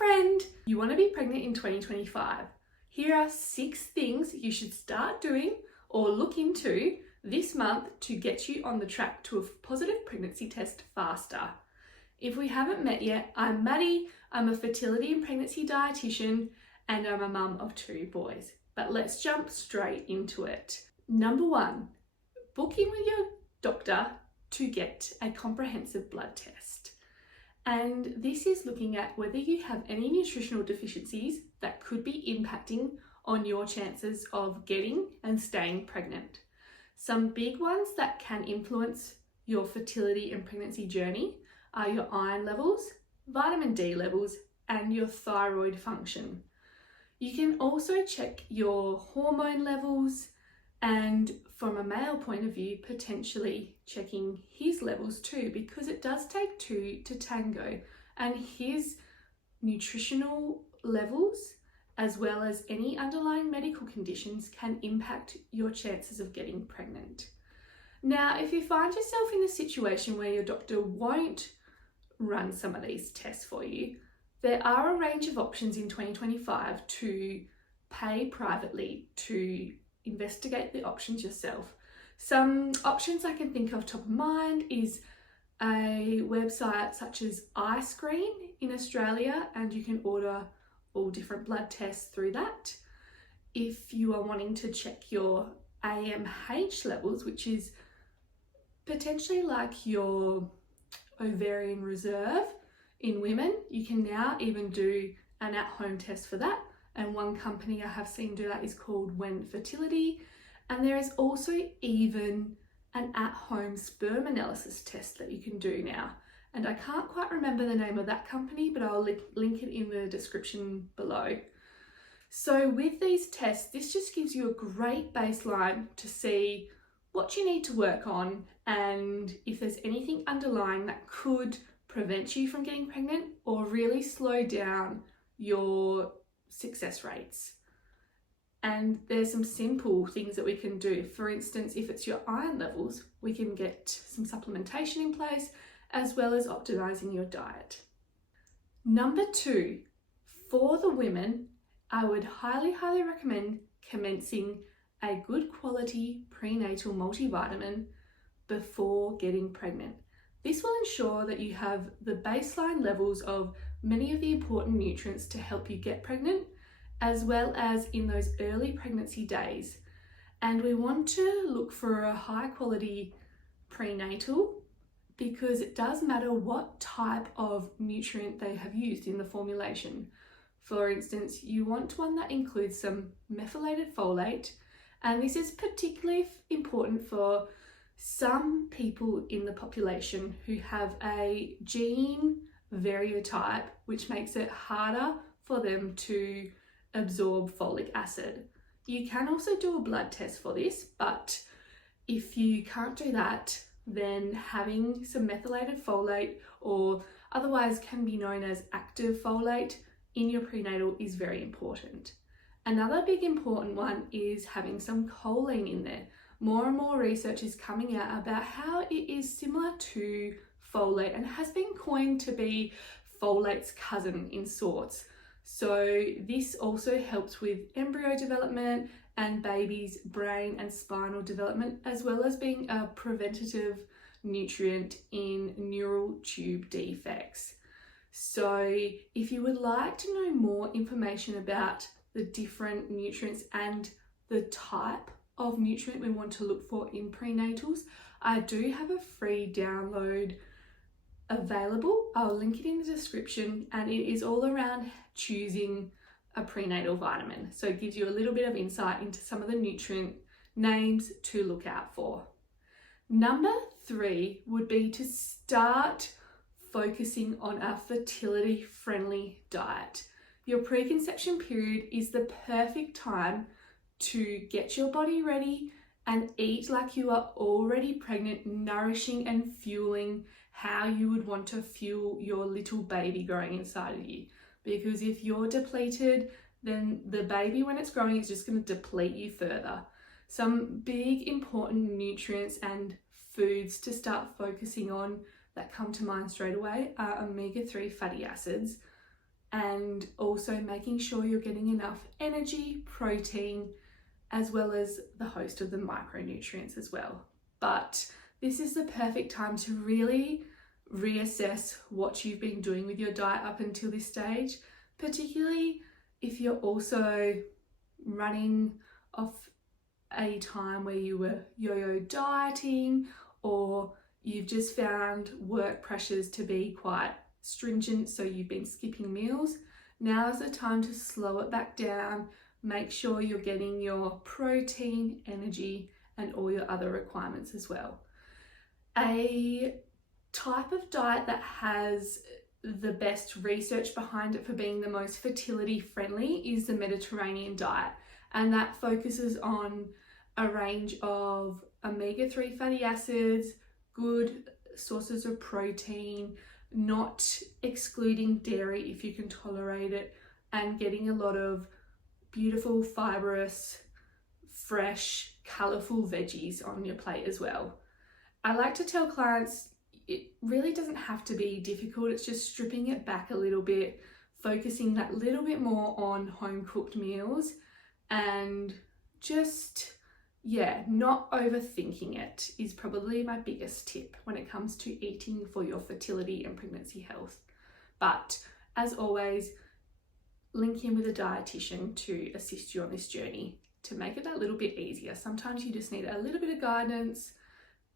friend! You want to be pregnant in 2025. Here are 6 things you should start doing or look into this month to get you on the track to a positive pregnancy test faster. If we haven't met yet, I'm Maddie. I'm a fertility and pregnancy dietitian and I'm a mum of 2 boys. But let's jump straight into it. Number 1, book in with your doctor to get a comprehensive blood test. And this is looking at whether you have any nutritional deficiencies that could be impacting on your chances of getting and staying pregnant. Some big ones that can influence your fertility and pregnancy journey are your iron levels, vitamin D levels, and your thyroid function. You can also check your hormone levels, and from a male point of view, potentially checking his levels too, because it does take 2 to tango, and his nutritional levels as well as any underlying medical conditions can impact your chances of getting pregnant. Now, if you find yourself in a situation where your doctor won't run some of these tests for you, there are a range of options in 2025 to pay privately to investigate the options yourself. Some options I can think of top of mind is a website such as iScreen in Australia, and you can order all different blood tests through that. If you are wanting to check your AMH levels, which is potentially like your ovarian reserve in women, you can now even do an at-home test for that. And one company I have seen do that is called Fertility. And there is also even an at-home sperm analysis test that you can do now. And I can't quite remember the name of that company, but I'll link it in the description below. So with these tests, this just gives you a great baseline to see what you need to work on and if there's anything underlying that could prevent you from getting pregnant or really slow down your success rates. And there's some simple things that we can do. For instance, if it's your iron levels, we can get some supplementation in place as well as optimizing your diet. Number 2, for the women, I would highly recommend commencing a good quality prenatal multivitamin before getting pregnant. This will ensure that you have the baseline levels of many of the important nutrients to help you get pregnant, as well as in those early pregnancy days. And we want to look for a high quality prenatal because it does matter what type of nutrient they have used in the formulation. For instance, you want one that includes some methylated folate, and this is particularly important for some people in the population who have a gene variotype, which makes it harder for them to absorb folic acid. You can also do a blood test for this, but if you can't do that, then having some methylated folate, or otherwise can be known as active folate, in your prenatal is very important. Another big important one is having some choline in there. More and more research is coming out about how it is similar to folate and has been coined to be folate's cousin in sorts. So this also helps with embryo development and baby's brain and spinal development, as well as being a preventative nutrient in neural tube defects. So if you would like to know more information about the different nutrients and the type of nutrient we want to look for in prenatals, I do have a free download available. I'll link it in the description, and it is all around choosing a prenatal vitamin. So it gives you a little bit of insight into some of the nutrient names to look out for. Number 3 would be to start focusing on a fertility-friendly diet. Your preconception period is the perfect time to get your body ready and eat like you are already pregnant, nourishing and fueling how you would want to fuel your little baby growing inside of you. Because if you're depleted, then the baby, when it's growing, is just going to deplete you further. Some big important nutrients and foods to start focusing on that come to mind straight away are omega-3 fatty acids. and also making sure you're getting enough energy, protein, as well as the host of the micronutrients as well. But this is the perfect time to really reassess what you've been doing with your diet up until this stage, particularly if you're also running off a time where you were yo-yo dieting, or you've just found work pressures to be quite stringent, so you've been skipping meals. Now is the time to slow it back down. Make sure you're getting your protein, energy, and all your other requirements as well. A type of diet that has the best research behind it for being the most fertility friendly is the Mediterranean diet, and that focuses on a range of omega-3 fatty acids, good sources of protein, not excluding dairy if you can tolerate it, and getting a lot of beautiful, fibrous, fresh, colourful veggies on your plate as well. I like to tell clients it really doesn't have to be difficult. It's just stripping it back a little bit, focusing that little bit more on home cooked meals, and just, not overthinking it is probably my biggest tip when it comes to eating for your fertility and pregnancy health. But as always, link in with a dietitian to assist you on this journey to make it a little bit easier. Sometimes you just need a little bit of guidance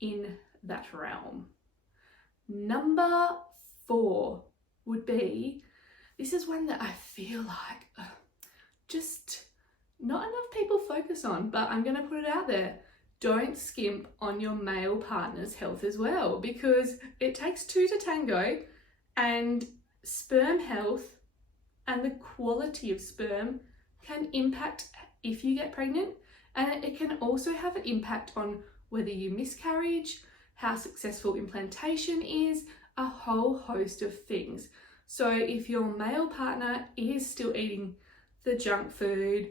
in that realm. Number 4 would be, this is one that I feel like just not enough people focus on, but I'm going to put it out there. Don't skimp on your male partner's health as well, because it takes 2 to tango, and sperm health and the quality of sperm can impact if you get pregnant, and it can also have an impact on whether you miscarriage, how successful implantation is, a whole host of things. So if your male partner is still eating the junk food,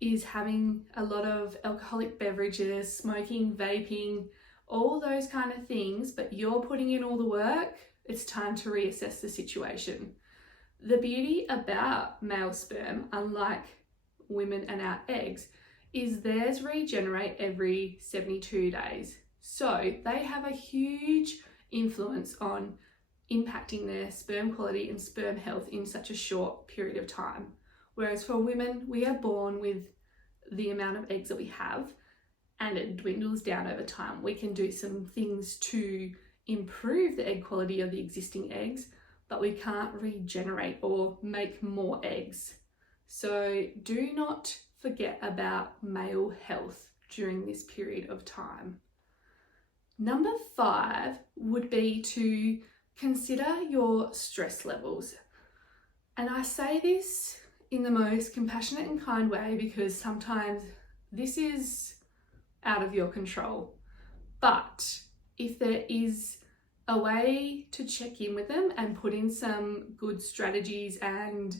is having a lot of alcoholic beverages, smoking, vaping, all those kind of things, but you're putting in all the work, it's time to reassess the situation. The beauty about male sperm, unlike women and our eggs, is theirs regenerate every 72 days. So they have a huge influence on impacting their sperm quality and sperm health in such a short period of time. Whereas for women, we are born with the amount of eggs that we have, and it dwindles down over time. We can do some things to improve the egg quality of the existing eggs, but we can't regenerate or make more eggs. So do not forget about male health during this period of time. Number 5 would be to consider your stress levels. And I say this in the most compassionate and kind way, because sometimes this is out of your control. But if there is a way to check in with them and put in some good strategies and,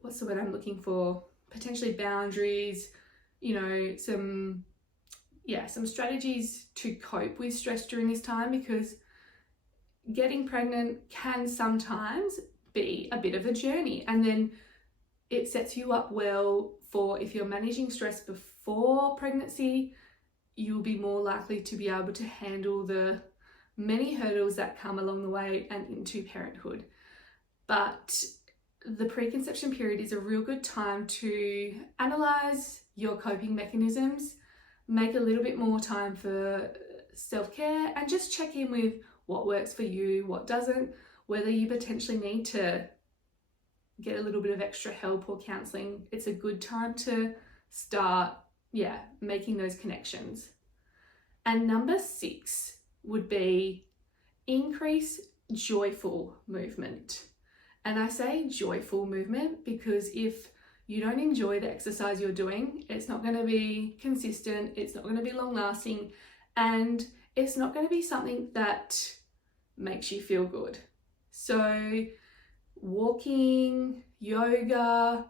what's the word I'm looking for? Potentially boundaries, some strategies to cope with stress during this time, because getting pregnant can sometimes be a bit of a journey, and then it sets you up well for, if you're managing stress before pregnancy, you'll be more likely to be able to handle the many hurdles that come along the way and into parenthood. But the preconception period is a real good time to analyze your coping mechanisms, make a little bit more time for self-care, and just check in with what works for you, what doesn't, whether you potentially need to get a little bit of extra help or counselling. It's a good time to start, making those connections. And number 6 would be increase joyful movement. And I say joyful movement because if you don't enjoy the exercise you're doing, it's not going to be consistent, it's not going to be long lasting, and it's not going to be something that makes you feel good. So walking, yoga,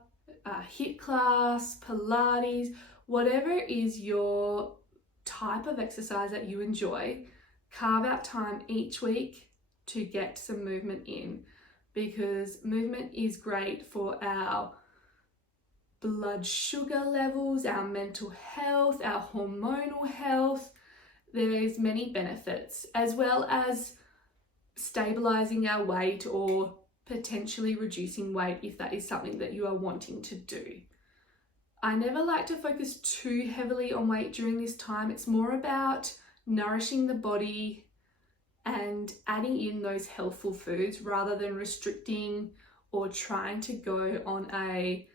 HIIT class, Pilates, whatever is your type of exercise that you enjoy, carve out time each week to get some movement in. because movement is great for our blood sugar levels, our mental health, our hormonal health. There's many benefits, as well as stabilizing our weight or potentially reducing weight if that is something that you are wanting to do. I never like to focus too heavily on weight during this time. It's more about nourishing the body and adding in those healthful foods rather than restricting or trying to go on a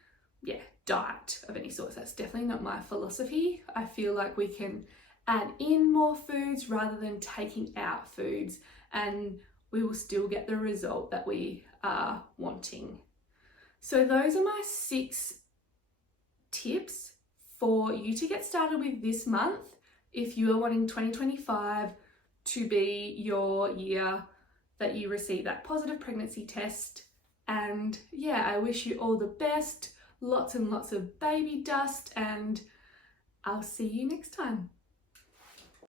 diet of any sort. That's definitely not my philosophy. I feel like we can add in more foods rather than taking out foods, and we will still get the result that we are wanting. So those are my 6 tips for you to get started with this month if you are wanting 2025 to be your year that you receive that positive pregnancy test. And I wish you all the best, lots and lots of baby dust, and I'll see you next time.